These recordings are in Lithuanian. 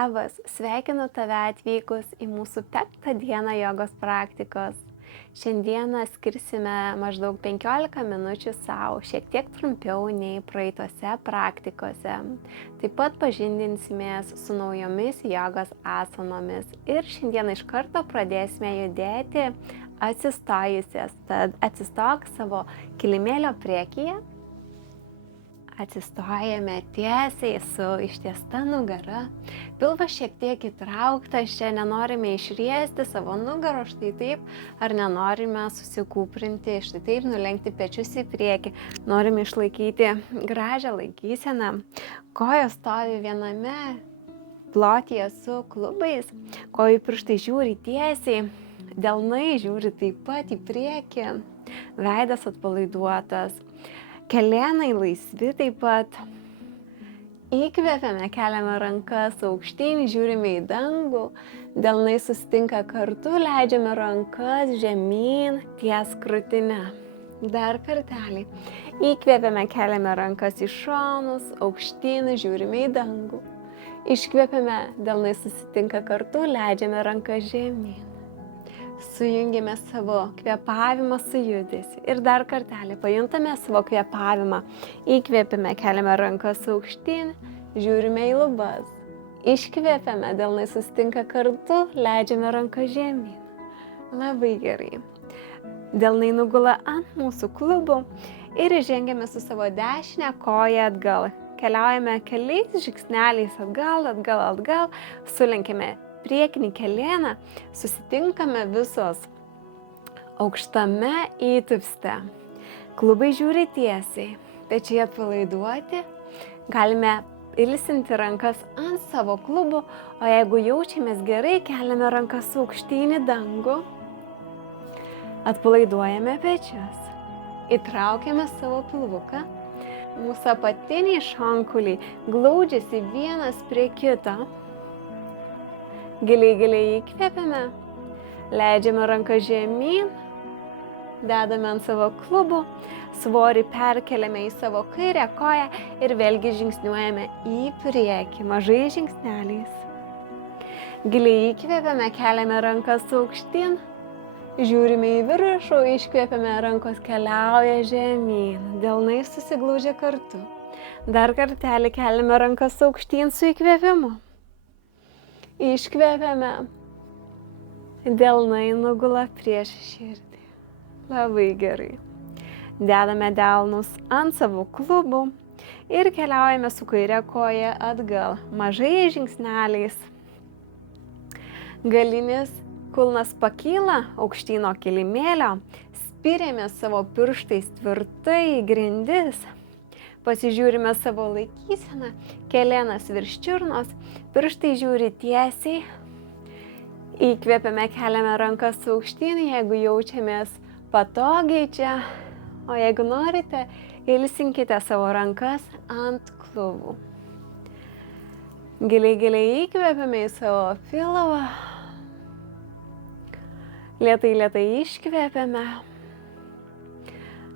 Labas, sveikinu tave atvykus į mūsų 5 dieną jogos praktikos. Šiandieną skirsime maždaug 15 minučių savo, šiek tiek trumpiau nei praeitose praktikose. Taip pat pažindinsimės su naujomis jogos asanomis ir šiandieną iš karto pradėsime judėti atsistojusias. Tad atsistok savo kilimėlio priekyje. Atsistojame tiesiai su ištiesta nugara, pilvas šiek tiek įtrauktas, čia nenorime išriesti savo nugarą, štai taip, ar nenorime susikūprinti, štai taip, nulenkti pečius į priekį, norime išlaikyti gražią laikyseną, kojos stovi viename plotyje su klubais, kojų pirštai žiūri tiesiai, delnai žiūri taip pat į priekį, veidas atpalaiduotas. Kelėnai laisvi taip pat. Įkvepiame, keliame rankas aukštyn, žiūrime į dangų, delnai susitinka kartu, leidžiame rankas žemyn ties krūtine. Dar kartelį. Įkvepiame, keliame rankas į šonus, aukštyn, žiūrime į dangų. Iškvepiame, delnai susitinka kartu, leidžiame rankas žemyn. Sujungiame savo kvėpavimą su judesiu. Ir dar kartelį pajuntame savo kvėpavimą. Įkvėpime, keliame rankas aukštyn, žiūrime į lubas. Iškvėpime, delnai susitinka kartu, leidžiame rankas žemyn. Labai gerai. Delnai nugula ant mūsų klubų ir žengiame su savo dešinę koją atgal. Keliaujame keliais žingsneliais atgal, sulenkime priekinį kelėną, susitinkame visos aukštame įtupste. Klubai žiūri tiesiai, pečiai atpalaiduoti, galime ilsinti rankas ant savo klubų, o jeigu jaučiamės gerai, keliame rankas aukštyn į dangų, atpalaiduojame pečius, įtraukiame savo pilvuką, mūsų apatiniai šonkuliai glaudžiasi vienas prie kito. Giliai įkvėpiame, leidžiame ranką žemyn, dedame ant savo klubų, svorį perkeliame į savo kairę koją ir vėlgi žingsniuojame į priekį, mažais žingsneliais. Giliai įkvėpiame, keliame rankas aukštyn, žiūrime į viršų, iškvėpiame, rankos keliauja žemyn, delnai susiglaudžia kartu. Dar kartelį keliame rankas aukštyn su įkvėpimu. Iškvėpiame, delnai nugula prieš širdį. Labai gerai. Dedame delnus ant savo klubų ir keliaujame su kaire koja atgal, mažais žingsneliais. Galinis kulnas pakyla aukštyno kilimėlio, spiriame savo pirštais tvirtai į grindis. Pasižiūrime savo laikyseną, kelėnas virš čiurnos, pirštai žiūri tiesiai, įkvėpiame, keliame rankas aukštyn, jeigu jaučiamės patogiai čia, o jeigu norite, ilsinkite savo rankas ant klubų. Giliai įkvėpiame į savo pilvą, lėtai iškvėpiame.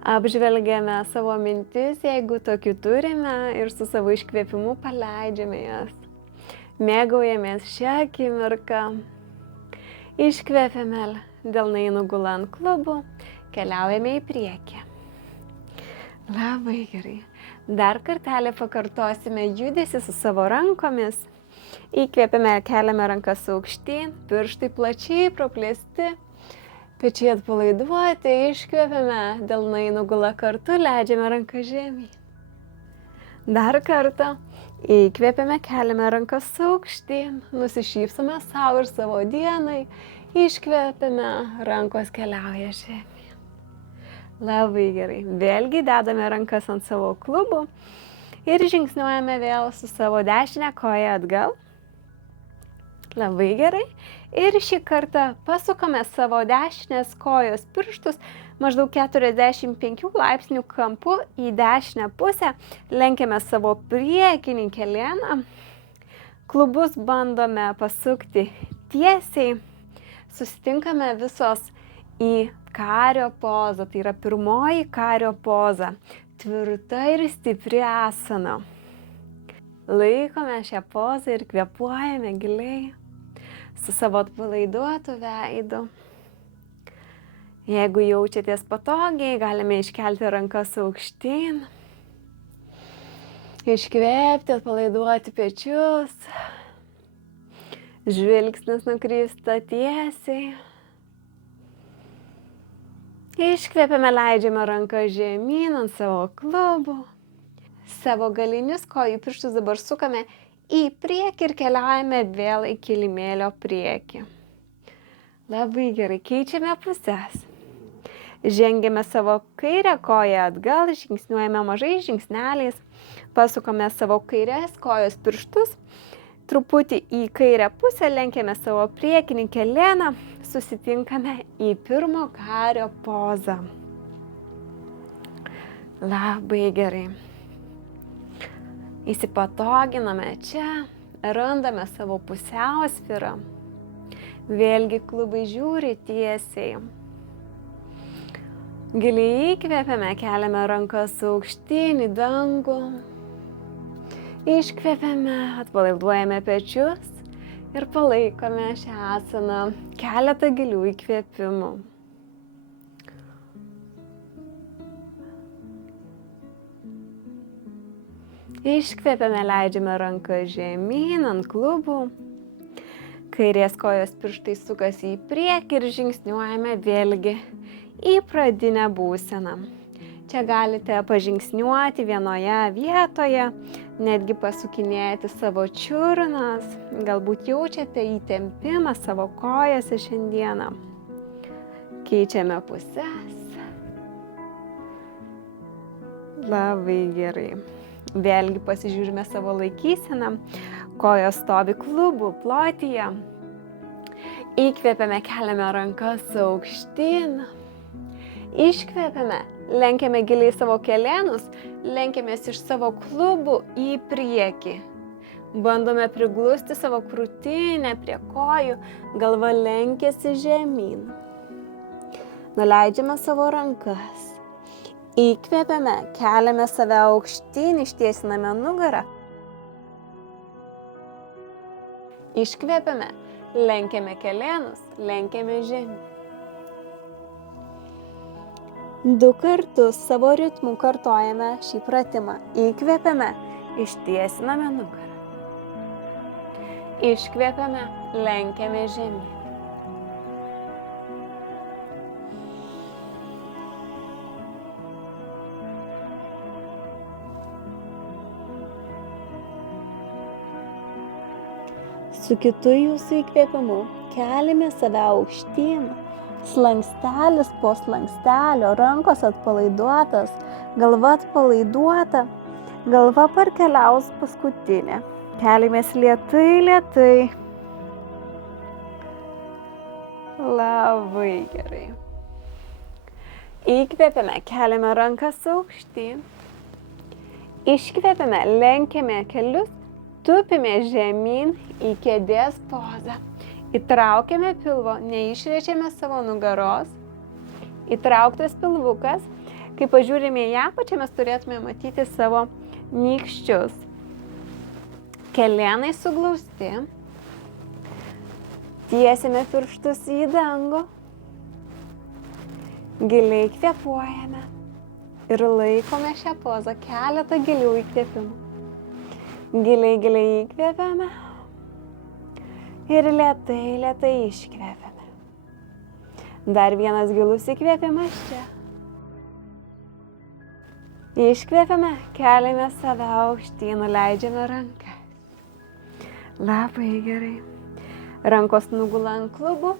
Apžvelgiame savo mintis, jeigu tokių turime, ir su savo iškvėpimu paleidžiame jas. Mėgaujamės šią akimirką. Iškvėpiame, delnai nugula ant klubų, keliaujame į priekį. Labai gerai. Dar kartelį pakartosime judesį su savo rankomis. Įkvėpiame, keliame rankas aukštyn, pirštai plačiai praplėsti. Pečiai atpalaiduoti, iškvėpiame, delnai nugula kartu, leidžiame ranką žemyn. Dar kartą įkvėpiame, keliame rankas aukštyn, nusišypsome savo ir savo dienai, iškvėpiame, rankos keliauja žemyn. Labai gerai. Vėlgi dedame rankas ant savo klubų ir žingsniuojame vėl su savo dešinę koją atgal. Labai gerai. Ir šį kartą pasukame savo dešinės kojos pirštus maždaug 45 laipsnių kampu į dešinę pusę. Lenkiame savo priekinį kelėną. Klubus bandome pasukti tiesiai. Susitinkame visos į kario pozą. Tai yra pirmoji kario poza. Tvirta ir stipri asana. Laikome šią pozą ir kvėpuojame giliai su savo atpalaiduotu veidu. Jeigu jaučiatės patogiai, galime iškelti rankas aukštyn. Iškvėpti, atpalaiduoti pečius. Žvilgsnis nukrypsta tiesiai. Iškvėpiame, leidžiame ranką žemyn ant savo klubų. Savo galinius kojų pirštus dabar sukame į priekį ir keliaujame vėl į kilimėlio priekį. Labai gerai, keičiame puses. Žengiame savo kairę koją atgal, žingsniuojame mažais žingsneliais, pasukame savo kairės kojos pirštus, truputį į kairę pusę, lenkiame savo priekinį kelėną, susitinkame į pirmo kario pozą. Labai gerai. Įsipatoginame čia, randame savo pusiausvyrą. Vėlgi klubai žiūri tiesiai. Giliai įkvėpiame, keliame rankas aukštyn į dangų. Iškvėpiame, atpalaiduojame pečius ir palaikome šią asaną keletą gilių įkvėpimų. Iškvėpiame, leidžiame ranką žemyn ant klubų. Kairės kojos pirštai sukasi į priekį ir žingsniuojame vėlgi į pradinę būseną. Čia galite pažingsniuoti vienoje vietoje, netgi pasukinėti savo čiurnas, galbūt jaučiate įtempimą savo kojose šiandieną. Keičiame puses. Labai gerai. Vėlgi pasižiūrime savo laikyseną. Kojos stovi klubų plotyje. Įkvėpiame, keliame rankas aukštyn. Iškvėpiame, lenkiame giliai savo kelėnus, lenkiamės iš savo klubų į priekį. Bandome priglusti savo krūtinę prie kojų, galva lenkiasi žemyn. Nuleidžiame savo rankas. Įkvėpiame, keliame save aukštyn, ištiesiname nugarą. Iškvėpiame, lenkiame kelėnus, lenkiame žemyn. 2 kartus savo ritmu kartojame šį pratimą. Įkvėpiame, ištiesiname nugarą. Iškvėpiame, lenkiame žemyn. Su kitu jūsų įkvėpimu keliame save aukštyn. Slankstelis po slankstelio, rankos atpalaiduotas, galva atpalaiduota, galva parkeliaus paskutinė. Keliamės lėtai, lėtai. Labai gerai. Įkvėpiame, keliame rankas aukštyn. Iškvėpiame, lenkiame kelius, tupime žemyn į kėdės pozą. Įtraukiame pilvo, neišriečiame savo nugaros. Įtrauktas pilvukas. Kai pažiūrime į apačią, mes turėtume matyti savo nykščius. Kelėnai suglausti. Tiesiame pirštus į dangų. Giliai kvėpuojame. Ir laikome šią pozą keletą gilių įkvėpimų. Giliai, giliai įkvėpiame. Ir lėtai, lėtai iškvėpiame. Dar vienas gilus įkvėpimas čia. Iškvėpiame, keliame save aukštyn, nuleidžiame rankas. Labai gerai. Rankos nugula ant klubų.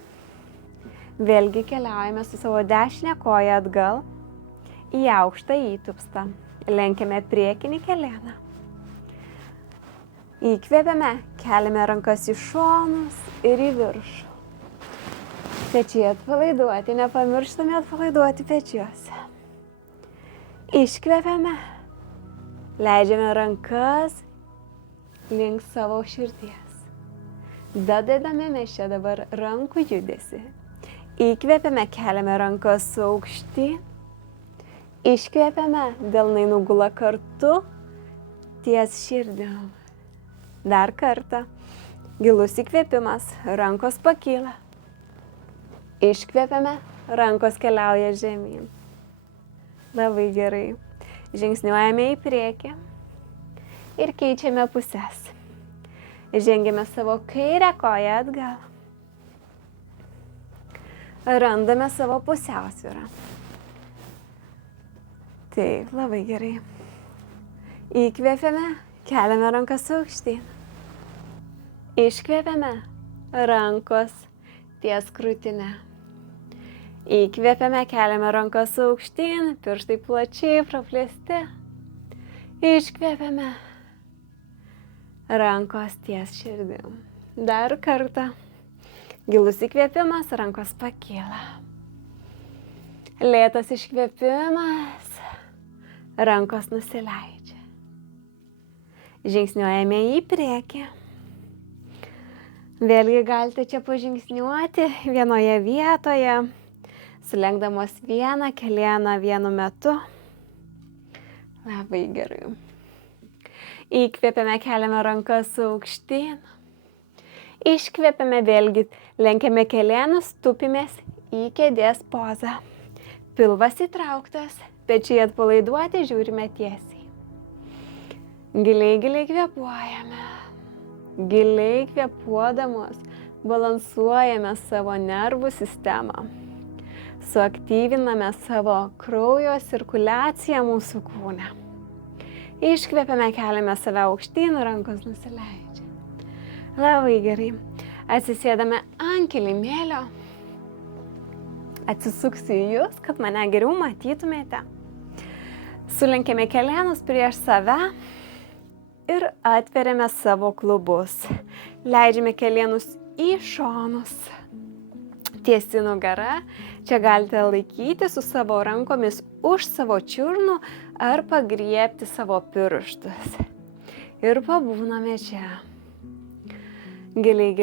Vėlgi keliaujame su savo dešinę koją atgal į aukštą įtupstą. Lenkiame priekinį kelėną. Įkvėpiame, keliame rankas į šonus ir į viršų. Pečiai atpalaiduoti, nepamirštame atpalaiduoti pečiuose. Iškvėpiame, leidžiame rankas link savo širdies. Dadedame mes čia dabar rankų judesį. Įkvėpiame, keliame rankas aukštyn. Iškvėpiame, delnai nugula kartu ties širdim. Dar kartą. Gilus įkvėpimas, rankos pakyla. Iškvėpiame, rankos keliauja žemyn. Labai gerai. Žingsniuojame į priekį ir keičiame puses. Žengiame savo kairę koją atgal. Randame savo pusiausvyrą. Taip, labai gerai. Įkvėpiame, keliame rankas aukštyn. Iškvėpiame, rankos ties krūtine. Įkvėpiame, keliame rankas aukštyn, pirštai plačiai praplėsti. Iškvėpiame, rankos ties širdim. Dar kartą. Gilus įkvėpimas, rankos pakyla. Lėtas iškvėpimas, rankos nusileidžia. Žingsniuojame į priekį. Vėlgi galite čia pažingsniuoti vienoje vietoje, sulenkdamos vieną kelieną vienu metu. Labai gerai. Įkvėpiame, keliame rankas aukštyn. Iškvėpiame, vėlgi lenkiame kelėnus, tupimės į kėdės pozą. Pilvas įtrauktas, pečiai atpalaiduoti, žiūrime tiesiai. Giliai kvėpuojame. Giliai kvėpuodamos balansuojame savo nervų sistemą. Suaktyviname savo kraujo cirkuliaciją mūsų kūne. Iškvėpiame, keliame save aukštyn, rankos nusileidžia. Labai gerai. Atsisėdame ant kilimėlio. Atsisuksiu į jūs, kad mane geriau matytumėte. Sulenkėme kelėnus prieš save ir atveriame savo klubus. Leidžiame kelėnus į šonus. Tiesi nugara. Čia galite laikyti su savo rankomis už savo čiurnų ar pagriebti savo pirštus. Ir pabūname čia. Giliai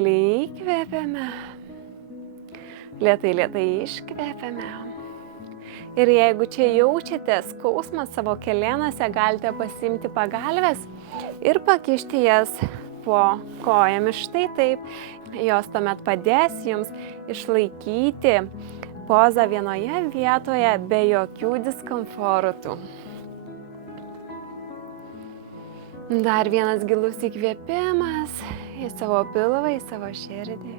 įkvėpiame. Lėtai iškvėpiame. Ir jeigu čia jaučiate skausmą savo kelėnuose, galite pasiimti pagalves ir pakišti jas po kojomis. Štai taip. Jos tuomet padės jums išlaikyti pozą vienoje vietoje be jokių diskomfortų. Dar vienas gilus įkvėpimas į savo pilvą, į savo širdį.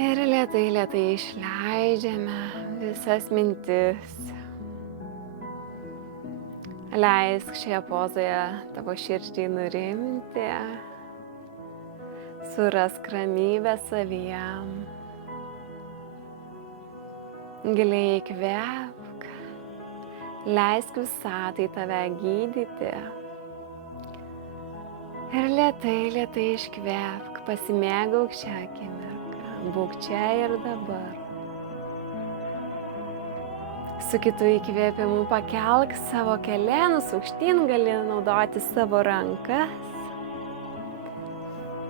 Ir lėtai išleidžiame visas mintis. Leisk šioje pozoje tavo širdžiai nurimti. Surask ramybę savyje. Giliai įkvėpk. Leisk visatai tave gydyti. Ir lėtai iškvėpk, pasimėgauk šią akimirką. Būk čia ir dabar. Su kitu įkvėpimu pakelk savo kelėnus aukštyn, gali naudoti savo rankas.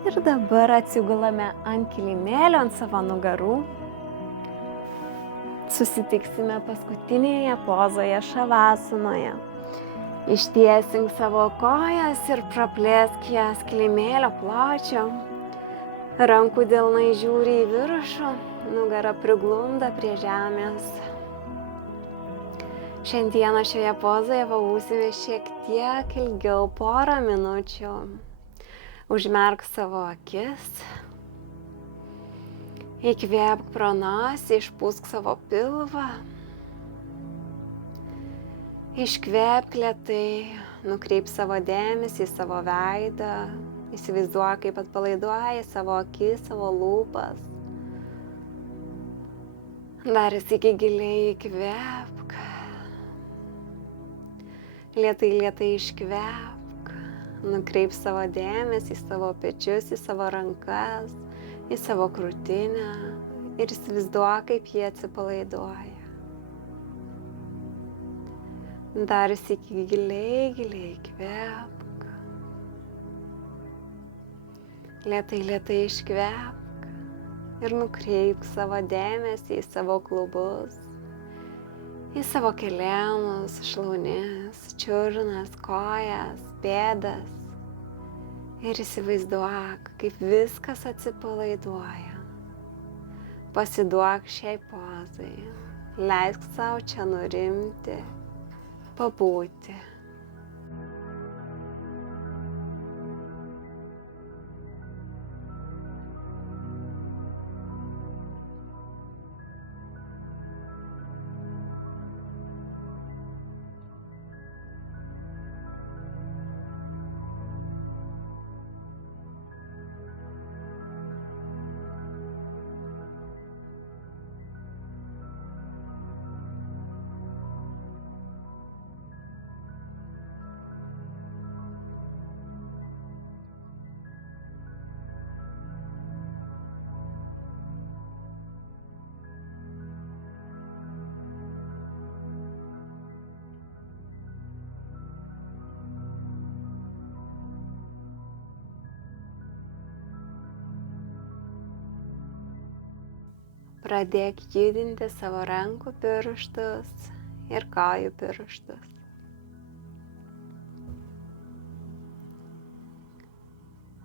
Ir dabar atsigulame ant kilimėlio, ant savo nugarų. Susitiksime paskutinėje pozoje šavasanoje. Ištiesink savo kojas ir praplėsk jas kilimėlio pločio. Rankų delnai žiūri į viršų, nugara priglunda prie žemės. Šiandieną šioje pozoje pabūsime šiek tiek ilgiau, porą minučių. Užmerk savo akis. Įkvėpk pro nosį, išpūsk savo pilvą. Iškvėpk lėtai, nukreip savo dėmesį į savo veidą. Įsivaizduok, kaip atpalaiduoji savo akis, savo lūpas. Dar sykį giliai įkvėpk. Lėtai iškvėpk. Nukreip savo dėmesį į savo pečius, į savo rankas, į savo krūtinę ir įsivaizduok, kaip jie atsipalaiduoja. Dar sykį giliai įkvėpk. Lėtai iškvėpk ir nukreipk savo dėmesį į savo klubus, į savo kelėnus, šlaunis, čiurnas, kojas, pėdas. Ir įsivaizduok, kaip viskas atsipalaiduoja. Pasiduok šiai pozai, leisk savo čia nurimti, pabūti. Pradėk judinti savo rankų pirštus ir kojų pirštus.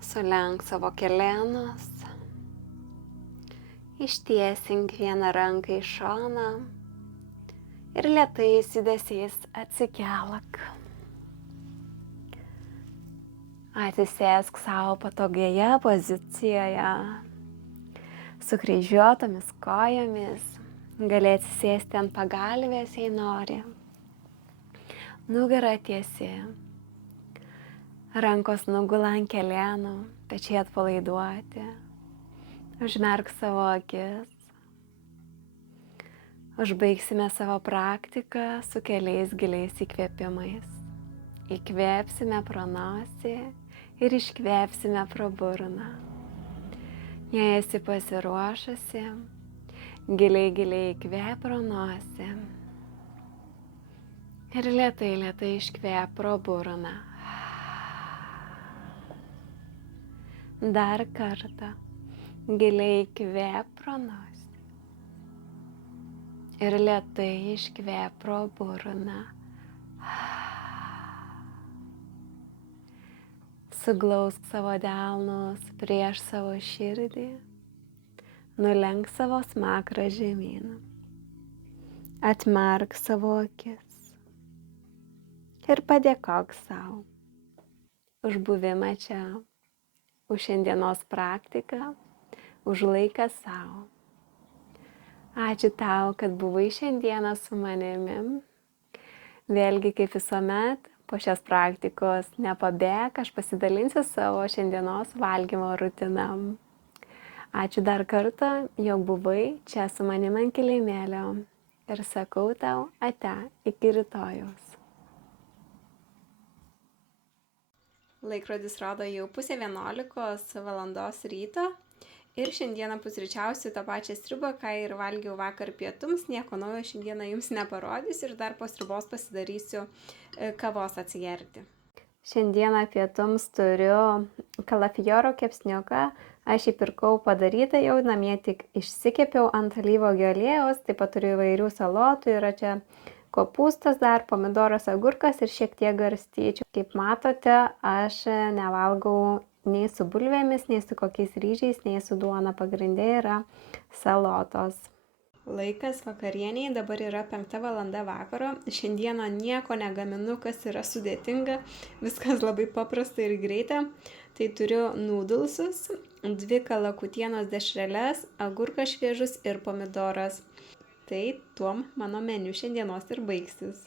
Sulenk savo kelėnus, ištiesink vieną ranką į šoną ir lėtais judesiais atsikelk. Atsisėsk savo patogioje pozicijoje, sukryžiuotomis kojomis, gali atsisėsti ant pagalvės, jei nori. Nugara tiesi, rankos nugula ant kelėnų, pečiai atpalaiduoti. Užmerk savo akis. Užbaigsime savo praktiką su keliais giliais įkvėpimais. Įkvėpsime pro nosį ir iškvėpsime pro burną. Jei esi pasiruošusi, giliai įkvėp pro nosį ir lėtai iškvėp pro burną. Dar kartą giliai įkvėp pro nosį ir lėtai iškvėp pro burną. Suglausk savo delnus prieš savo širdį, nulenk savo smakrą žemyn, atmerk savo akis ir padėkok sau už buvimą čia, už šiandienos praktiką, už laiką sau. Ačiū tau, kad buvai šiandieną su manimi. Vėlgi, kaip visuomet, po šios praktikos nepabėk, aš pasidalinsiu savo šiandienos valgymo rutiną. Ačiū dar kartą, jog buvai čia su manimi ant kilimėlio ir sakau tau ate iki rytojaus. Laikrodis rodo jau 10:30 valandos ryto ir šiandieną pusryčiausiu tą pačią sriubą, ką ir valgiau vakar pietums. Nieko naujo šiandieną jums neparodysiu ir dar po sriubos pasidarysiu kavos atsigerti. Šiandieną pietums turiu kalafioro kepsniuką. Aš jį pirkau padarytą jau namie, tik išsikepiau ant alyvuogių aliejaus. Taip pat turiu įvairių salotų, yra čia kopūstas dar, pomidoras, agurkas ir šiek tiek garstyčių. Kaip matote, aš nevalgau nei su bulvėmis, nei su kokiais ryžiais, nei su duona. Pagrindė yra salotos. Laikas vakarieniai, dabar yra 5 valanda vakaro. Šiandieną nieko negaminu, kas yra sudėtinga. Viskas labai paprasta ir greita. Tai turiu nudulsus, 2 kalakutienos dešreles, agurkas šviežus ir pomidoras. Tai tuom mano meniu šiandienos ir baigsis.